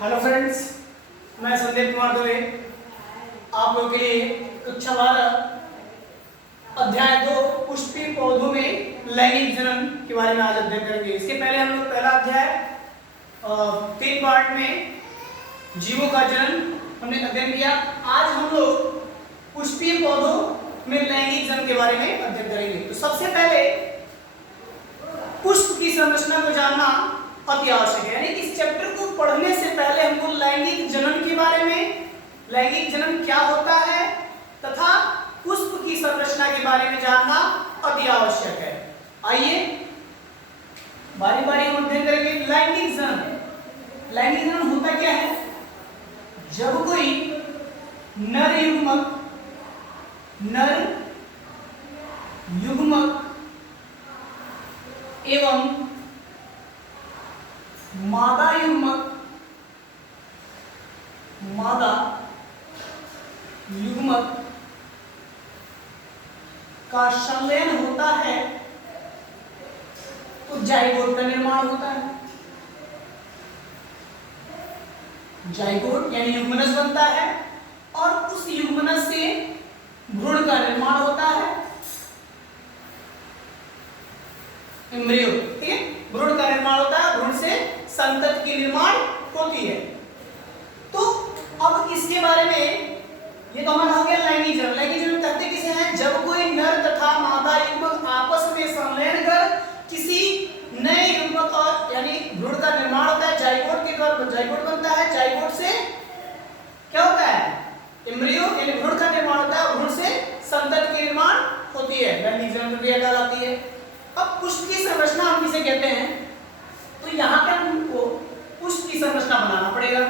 Hello friends, मैं संदीप कुमार दुबे आप लोगों के लिए कक्षा 12 अध्याय 2 पुष्पीय पौधों में लैंगिक जनन के बारे में आज अध्ययन करेंगे। इसके पहले हम लोग पहला अध्याय 3 पार्ट में जीवों का जनन हमने अध्ययन किया। आज हम लोग पुष्पीय पौधों में लैंगिक जनन के बारे में अध्ययन करेंगे। तो सबसे पहले पुष्प की संरचना को जानना अति आवश्यक है, यानी इस चैप्टर को पढ़ने से पहले हमको लैंगिक जनन के बारे में, लैंगिक जनन क्या होता है तथा पुष्प की संरचना के बारे में जानना अति आवश्यक है। आइए बारी बारी हम अध्ययन करेंगे। लैंगिक जनन, लैंगिक जनन होता क्या है? जब कोई नर युग्मक एवं मादा युग्मक का संलयन होता है तो जाइगोट का निर्माण होता है। जाइगोट यानी युग्मनज बनता है और उस युग्मनज से भ्रूण का निर्माण होता है, एम्ब्रियो, ठीक है, भ्रूण का निर्माण होता है, भ्रूण से संतति की निर्माण होती है। तो अब इसके बारे में ये तो हमारा हो गया लैंगिक जनन। लैंगिक जनन कहते किसे हैं? जब कोई नर तथा मादा युग्मक आपस में संलयन कर किसी नए युग्मक और यानी भ्रूण का निर्माण होता है, जाइगोट के द्वारा जाइगोट बनता है, जाइगोट से क्या होता है? एम्ब्रियो यानी भ्रूण का निर्माण होता है, भ्रूण से संतति की निर्माण होती है, लैंगिक जनन प्रक्रिया कहलाती है। अब पुष्प की संरचना हम किसे कहते हैं? तो यहाँ पे हमको पुष्प की संरचना बनाना पड़ेगा।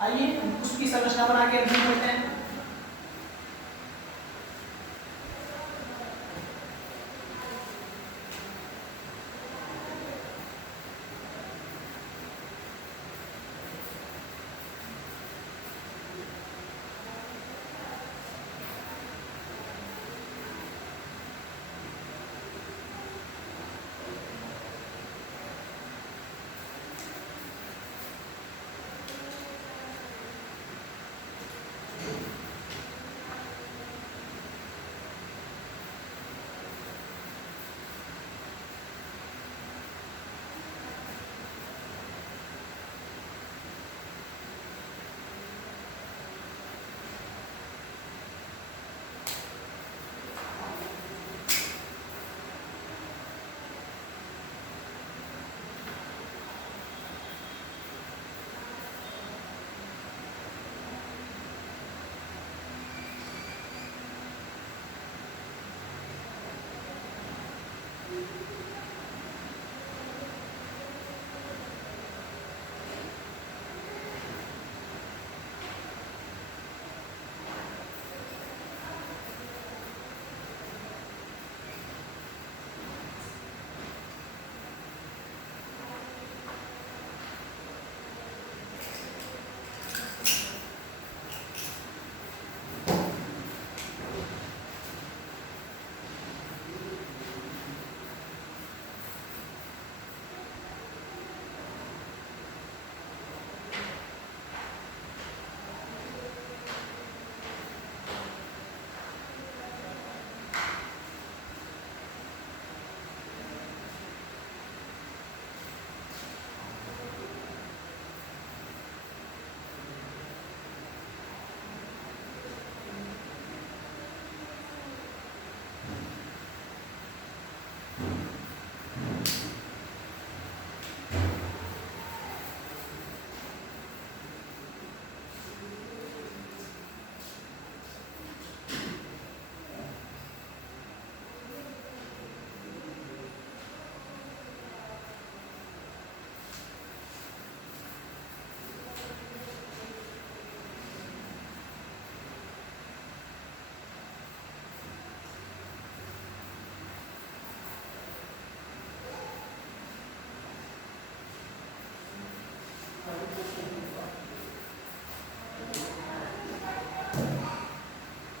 आइए पुष्प की संरचना बना के अध्ययन करते हैं।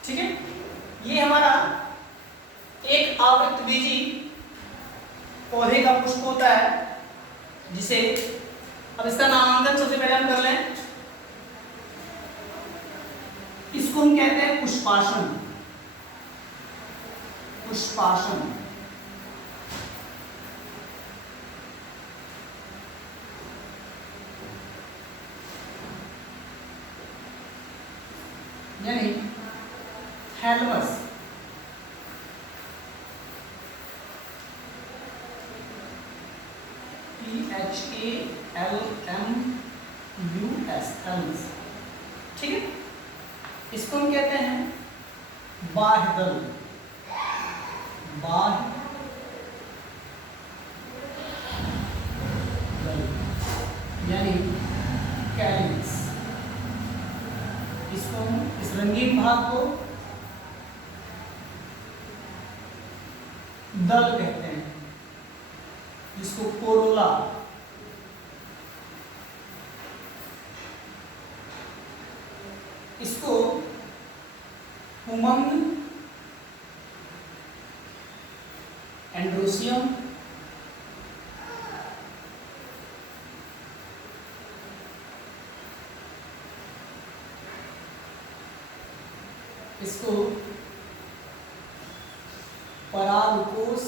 ठीक है, ये हमारा एक आवृतबीजी पौधे का पुष्प होता है जिसे अब इसका नामांकन सबसे पहले हम कर लें। इसको हम कहते हैं पुष्पासन। पुष्पासन यानी थैलमस। THALMUS, thalamus. ठीक है, इसको हम कहते हैं बाह्यदल। बाह्यदल यानी कैलिक्स। इसको हम इस रंगीन भाग को दल कहते हैं, जिसको कोरोला। इसको उमंग, एंड्रोसियम, इसको परागकोश,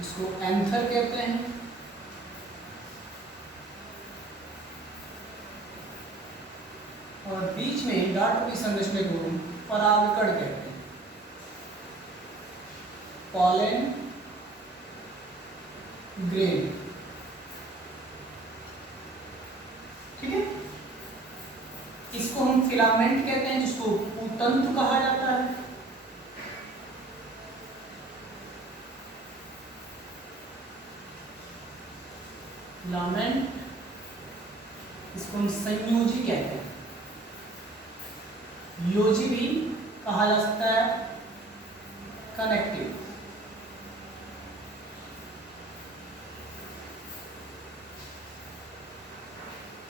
इसको एंथर कहते हैं, और बीच में डांटों की संरचना को परागकण कहते हैं। Pollen grain. ठीक है, इसको हम फिलामेंट कहते हैं, जिसको पूतंतु कहा जाता है। फिलामेंट, इसको हम संयोजी कहते हैं। योजी भी कहा जा सकता है, कनेक्टिव।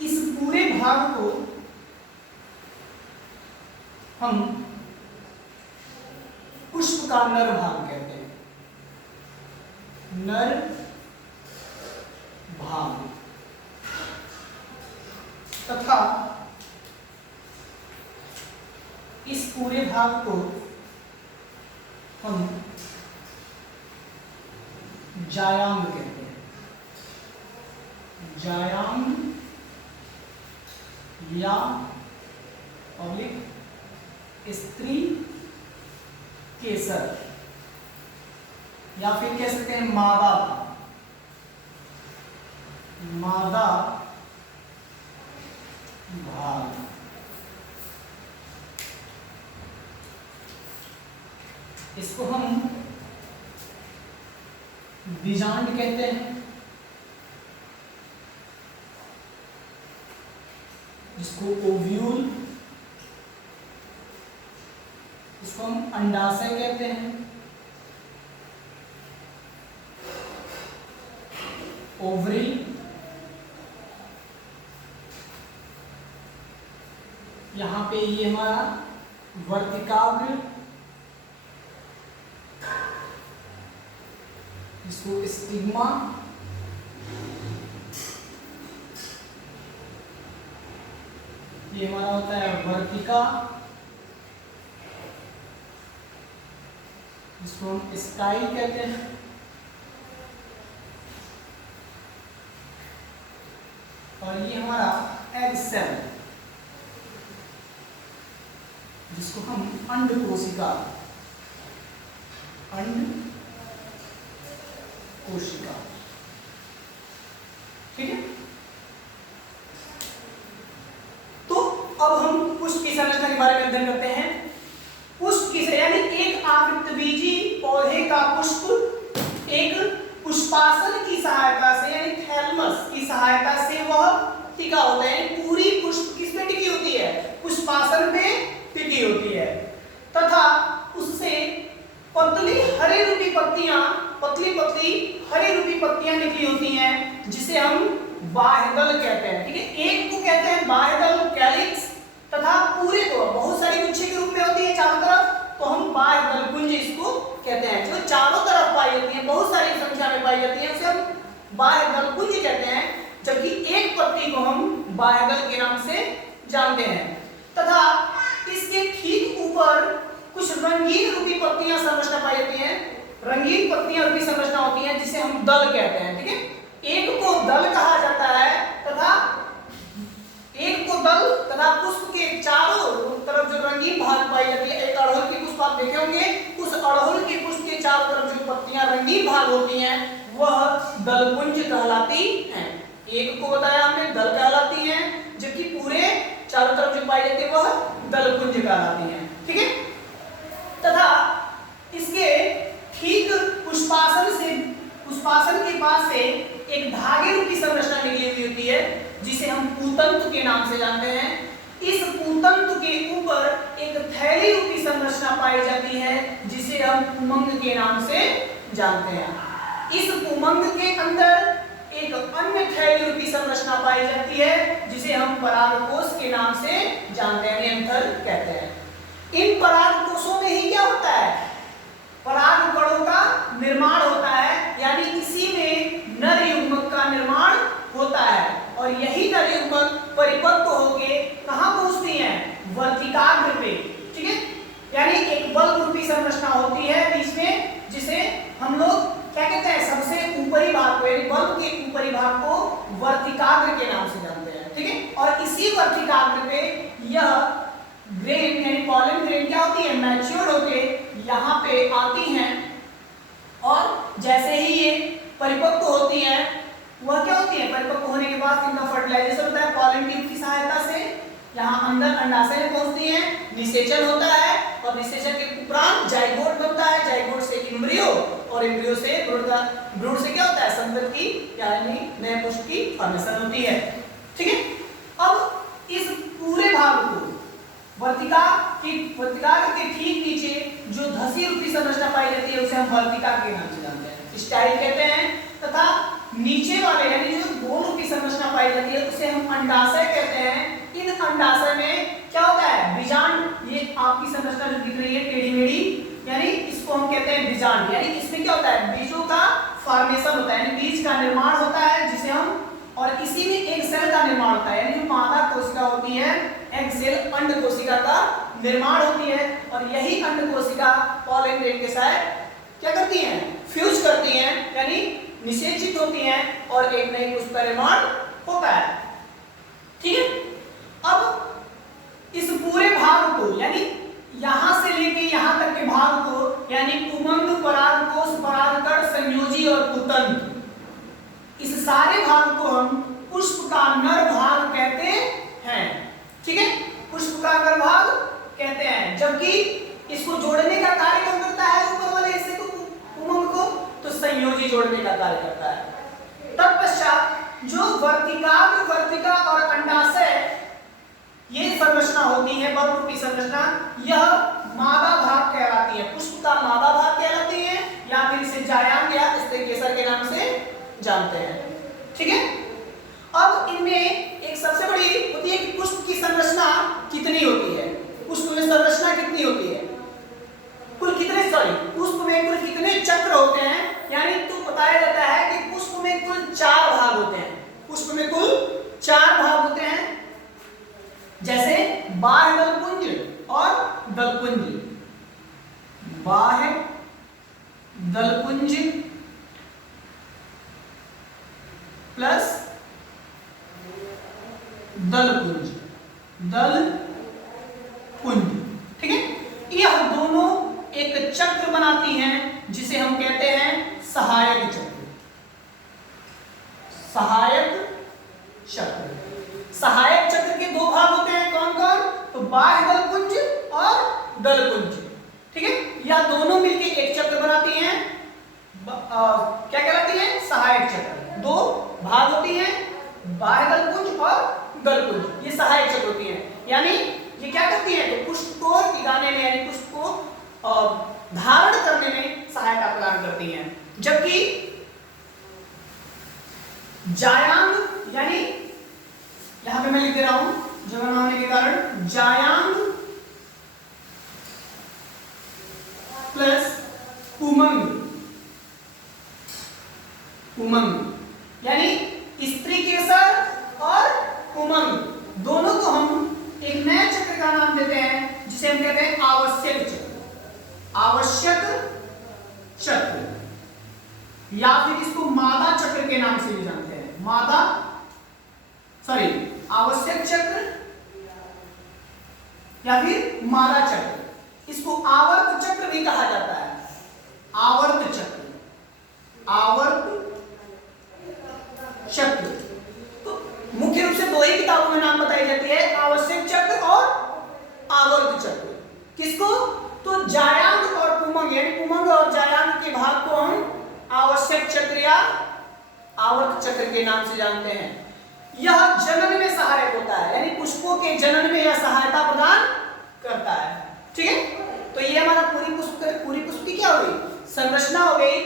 इस पूरे भाग को हम पुष्प का नर भाग कहते हैं। नर भाग तथा इस पूरे भाग को हम जायांग कहते हैं। जायांग या पब्लिक स्त्री केसर, या फिर कह सकते हैं मादा भाग। इसको हम बीजांड कहते हैं, जिसको ओव्यूल, इसको हम अंडाशय कहते हैं, ओवरी, यहाँ पे ये हमारा वर्तिकाग्र, इसको स्टिग्मा, ये हमारा होता है वर्तिका, जिसको हम स्टाइल कहते हैं, और ये हमारा एग सेल, जिसको हम अंड कोशिका ठीक है। तो अब हम पुष्प की संरचना के बारे में अध्ययन करते हैं। पुष्प की यानी एक आवृतबीजी पौधे का पुष्प एक पुष्पासन की सहायता से, यानी थैलमस की सहायता से वह टिका होता है। पूरी पुष्प किस पे टिकी होती है? पुष्पासन पे टिकी होती है, तथा उससे पतली हरे रूपी पत्तियां, पतली हरे रूपी पत्तियां निकली होती हैं, जिसे हम बाह्यदल कहते हैं। ठीक है, एक को कहते हैं बाह्यदल कैलिक्स, तथा पूरे को बहुत सारी गुच्छे के रूप में होती है चारों तरफ, तो हम बाह्यदल कुंज इसको कहते हैं, जो चारों तरफ पाई जाती है। बहुत सारी संख्या बाह्य दल पुंज कहते हैं, जबकि एक पत्ती को हम बाह्य दल के नाम से जानते हैं। तथा इसके ठीक ऊपर कुछ रंगीन रूपी पत्तियां संरचना पाई जाती हैं, रंगीन पत्तियां रूपी संरचना होती है जिसे हम दल कहते हैं। ठीक है, एक को दल कहा जाता है तथा एक को दल तथा पुष्प के चारों तरफ जो रंगीन भाग पाई जाती है, एक अड़हुल की पुष्प आप देखे होंगे, उस अड़हुल के पुष्प के चारों तरफ जो पत्तियां रंगीन भाग होती हैं वह दलपुंज कहलाती हैं। एक को बताया हमने दल कहलाती हैं, जबकि पूरे चारों तरफ जो पाई जाती है वह दलपुंज कहलाती हैं। ठीक है, तथा इसके ठीक पुष्पासन के पास से एक धागे रूपी संरचना निकली हुई होती है जिसे हम पूतंतु के नाम से जानते हैं। इस पूतंतु के ऊपर एक थैली रूपी संरचना पाई जाती है जिसे हम पुमंग के नाम से जानते हैं। इस पुमंग के अंदर एक अन्य थैली रूपी संरचना पाई जाती है जिसे हम परागकोश के नाम से जानते हैं, एंथर कहते हैं। इन परागकोशों में ही क्या होता है, पराग कणों का निर्माण होता है, यानी इसी में नर युग्मक का निर्माण होता है और यही नर युग्मक परिपक्व होके कहां पहुंचती हैं, वर्तिकाग्र पे। ठीक है, यानी एक बल्ब रूपी संरचना होती है बीच में, जिसे हम लोग क्या कहते हैं, सबसे ऊपरी भाग को, यानी बल्ब के ऊपरी भाग को वर्तिकाग्र के नाम से जानते हैं। ठीक है, और इसी वर्तिकाग्र पे यह ग्रेन यानी पॉलन ग्रेन क्या होती है, मैच्योर होके यहाँ पे आती हैं और जैसे ही ये परिपक्व होती हैं वह क्या होती है, परिपक्व होने के बाद इनका फर्टिलाइजेशन होता है पॉलन ट्यूब की सहायता से, यहाँ अंदर अंडाशय में पहुंचती हैं, निषेचन होता है और निषेचन के उपरांत जाइगोट बनता है, जाइगोट से एम्ब्रियो और एम्ब्रियो से भ्रूण से क्या होता है, संतति यानी नए पुष्प की फॉर्मेशन होती है। ठीक है, अब इस पूरे भाग को वर्तिकाग्र के ठीक नीचे जो धसी रूपी संरचना पाई जाती है उसे हम वर्तिका के नाम से जानते हैं, स्टाइल कहते हैं, तथा नीचे वाले यानी जो गोल रूपी संरचना पाई जाती है उसे हम अंडाशय कहते हैं। इन अंडाशय में क्या होता है, बीजांड, ये आपकी संरचना जो दिख रही है टेढ़ी मेढ़ी, यानी इसको हम कहते हैं बीजांड, यानी इसमें क्या होता है, बीजों का फॉर्मेशन होता है, यानी बीज का निर्माण होता है जिसे हम, और इसी में एक सेल का निर्माण होता है, यानी जो मादा कोशिका होती है एग सेल अंड कोशिका का निर्माण होती है और यही अंड कोशिका पॉलन ग्रेन के साथ क्या करती हैं, फ्यूज करती हैं, यानी निषेचित होती हैं और एक नई पुष्प का निर्माण होता है। ठीक है, अब इस पूरे भाग को यानी यहां से लेके यहां तक के भाग को यानी पुमंग, परागकोश, परागकण, संयोजी और पुतंतु, इस सारे भाग को हम पुष्प का नर भाग कहते हैं। ठीक है, पुष्प का नर भाग कहते हैं, जबकि इसको जोड़ने का कार्य कौन करता है, ऊपर वाले हिस्से को पुमंग को, तो संयोजी जोड़ने का कार्य करता है। तत्पश्चात जो वर्तिकाग्र, वर्तिका और अंडाशय ये संरचना होती है, बल्ब रूपी संरचना, यह मादा भाग कहलाती है, पुष्प का मादा भाग कहलाती है, या फिर इसे जायांग या स्त्रीकेसर के नाम से जानते हैं। ठीक है, अब इनमें एक सबसे बड़ी होती है कि पुष्प की संरचना कितनी होती है, पुष्प में संरचना कितनी होती है, कुल कितने पुष्प में कुल कितने चक्र होते हैं, यानी तो बताया जाता है कि पुष्प में कुल 4 भाग होते हैं, पुष्प में कुल 4 भाग होते हैं, जैसे बाह्य दलपुंज और दलपुंज, बाह्य दलपुंज प्लस दलपुंज, दलपुंज। ठीक है, यह दोनों एक चक्र बनाती हैं जिसे हम कहते हैं सहायक चक्र, सहायक चक्र। सहायक चक्र के 2 भाग होते हैं, कौन कौन, तो बाह्य दलपुंज और दलपुंज। ठीक है, या दोनों मिलकर एक चक्र बनाती हैं, क्या कहलाती है, सहायक चक्र। 2 भाग होती हैं, बाह्य दलपुंज और दलपुंज, ये सहायक चक्र होती हैं, यानी ये क्या करती है, तो पुष्प को टिकाने में यानी पुष्प को धारण करने में सहायता प्रदान करती हैं। जबकि जायांग यानी यहां पे मैं लिख दे रहा हूं जगह ना होने के कारण, जायांग प्लस पुमंग, पुमंग यानी स्त्री केसर और पुमंग दोनों को हम एक नए चक्र का नाम देते हैं जिसे हम कहते हैं आवश्यक चक्र। आवश्यक चक्र या फिर इसको मादा चक्र के नाम से भी जानते हैं। आवश्यक चक्र या फिर मादा चक्र, इसको आवर्त चक्र भी कहा जाता है। आवर्त चक्र तो मुख्य रूप से दो ही किताबों में नाम बताई जाती है, आवश्यक चक्र और आवर्त चक्र। किसको? तो जायांग और पुमंग यानी पुमंग और जायांग के भाग को हम आवश्यक चक्र या आवर्त चक्र के नाम से जानते हैं। यह जनन में सहायक होता है, यानी पुष्पों के जनन में यह सहायता प्रदान करता है। ठीक है, तो ये हमारा पूरी पुष्प की क्या हो गई? संरचना हो गई।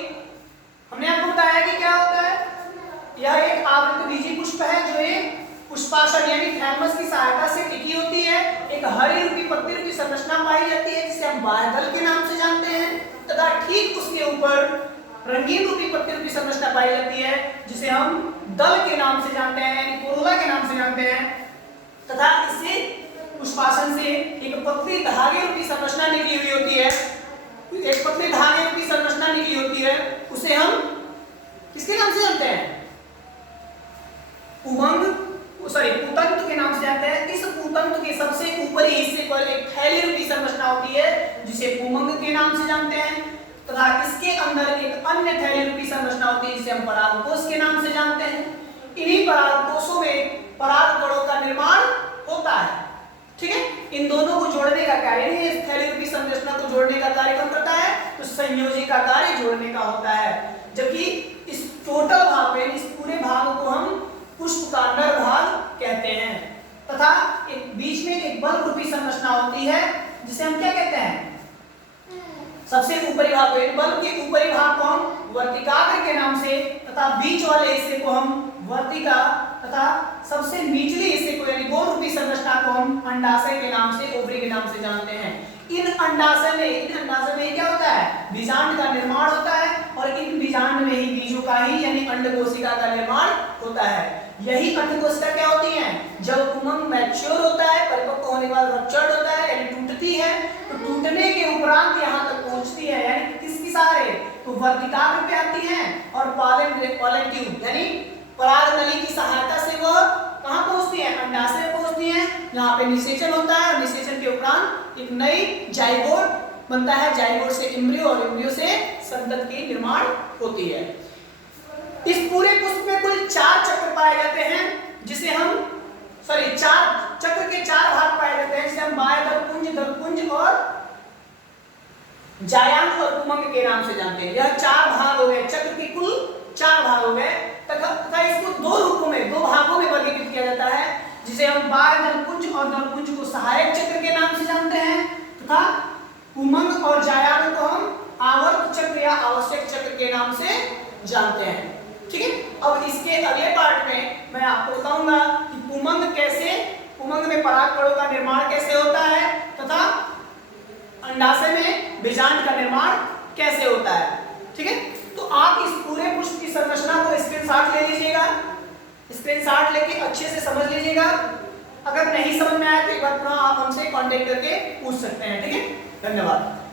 हमने आपको बताया कि क्या होता है, यह एक आवृतबीजी पुष्प है जो एक पुष्पासन यानी थैलमस की सहायता से टिकी होती है। एक हरी रूपी पत्ती रूपी संरचना पाई जाती है जिसे हम बाह्यदल के नाम से जानते हैं, तथा ठीक उसके ऊपर रंगीन रूपी पत्ती रूपी संरचना पाई जाती है जिसे हम दल के नाम से जानते हैं, यानी कोरोला के नाम से जानते हैं। तथा इससे पुष्पासन से एक पतली धागे रूपी संरचना निकली हुई होती है। एक पतली धागे रूपी संरचना निकली होती है, उसे हम किसके नाम से जानते हैं? पुतंतु के नाम से जानते हैं। इस पुतंतु के सबसे ऊपरी हिस्से पर एक थैली रूपी संरचना होती है जिसे पुमंग के नाम से जानते हैं, तथा इसके अंदर एक अन्य थैली रूपी संरचना होती है जिसे हम परागकोश के नाम से जानते हैं। इन्हीं परागकोशों में परागकणों का निर्माण होता है। ठीक है, इन दोनों को जोड़ने का कार्य, इस थैली रूपी संरचना को जोड़ने का कार्य कौन करता है? तो संयोजी का कार्य जोड़ने का होता है। जबकि इस टोटल भाग में, इस पूरे भाग को हम पुष्प का नर भाग कहते हैं। तथा एक बीच में एक बल्ब रूपी संरचना होती है जिसे हम क्या कहते हैं? सबसे ऊपरी भाग को, बल्ब के ऊपरी भाग को हम वर्तिकाग्र के नाम से, तथा बीच वाले हिस्से को हम वर्तिका, तथा सबसे निचले हिस्से को यानी गोल रूपी संरचना को हम अंडाशय के नाम से, ओवरी के नाम से जानते हैं। इन अंडाशय में क्या होता है? बीजांड का निर्माण होता है, और इन बीजांड में ही बीजों का ही यानी अंडकोशिका का निर्माण होता है। यही अंडकोशिका क्या होती है? जब पुमंग मैच्योर होता है, परिपक्व होने के बाद रप्चर्ड होता है यानी टूटती है, तो टूटने के उपरांत यहाँ तक पहुंचती है, यानी किसकी सहारे? तो वर्तिकाग्र पे आती है और पॉलन ट्यूब यानी पराग नली की सहायता से वो कहां पहुंचती है? अंडाशय में पहुंचती है। यहाँ पे निषेचन होता है, और निषेचन के उपरांत एक नई जाइगोट बनता है। जाइगोट से एम्ब्रियो और एम्ब्रियो से संतति निर्माण होती है। इस पूरे पुष्प में कुल 4 चक्र पाए जाते हैं जिसे हम 4 चक्र के 4 भाग पाए जाते हैं जिसे हम बाह्यदल पुंज, दलपुंज और जायांग और पुमंग के नाम से जानते हैं। यह 4 भाग हो गए, चक्र के कुल 4 भाग हो गए, तथा इसको 2 रूपों में, 2 भागों में वर्गीकृत किया जाता है जिसे हम बाह्यदल पुंज और दलपुंज को सहायक चक्र के नाम से जानते हैं, तथा पुमंग और जायांग को हम आवर्त चक्र या आवश्यक चक्र के नाम से जानते हैं। ठीक है, अब इसके अगले पार्ट में मैं आपको बताऊंगा कि पुमंग में परागकणों का निर्माण कैसे होता है, तथा अंडाशय में बीजांड का निर्माण कैसे होता है। ठीक है, तो आप इस पूरे पुष्प की संरचना को स्क्रीनशॉट ले लीजिएगा, स्क्रीनशॉट लेके अच्छे से समझ लीजिएगा। अगर नहीं समझ में आया तो एक बार पुनः आप हमसे कांटेक्ट करके पूछ सकते हैं। ठीक है, धन्यवाद।